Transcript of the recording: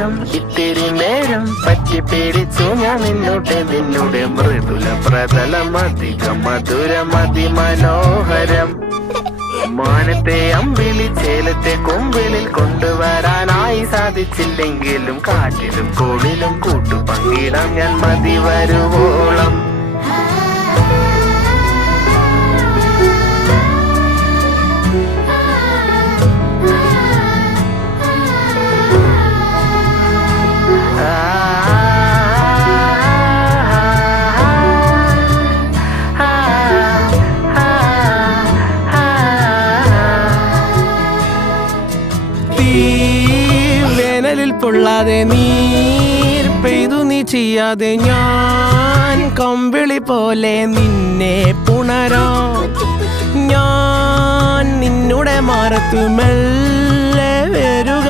നേരം ഇത്തിരി നേരം പറ്റി പിടിച്ചു ഞാൻ നിന്നുടെ മൃദുല പ്രതലം അധികം മധുരം അതിമനോഹരം. മാനത്തെ അമ്പിളി ചേലത്തെ കൊമ്പിളിൽ കൊണ്ടുവരാനായി സാധിച്ചില്ലെങ്കിലും കാറ്റിലും കോളിലും കൂട്ടു പങ്കിടാം ഞാൻ മതി വരുവോളം. വേനലിൽ പൊള്ളാതെ നീർ പെയ്തു നീ ചെയ്യാതെ ഞാൻ കമ്പിളി പോലെ നിന്നെ പുണരോ. ഞാൻ നിന്നുടെ മാറത്തു മെല്ലെ വരുക.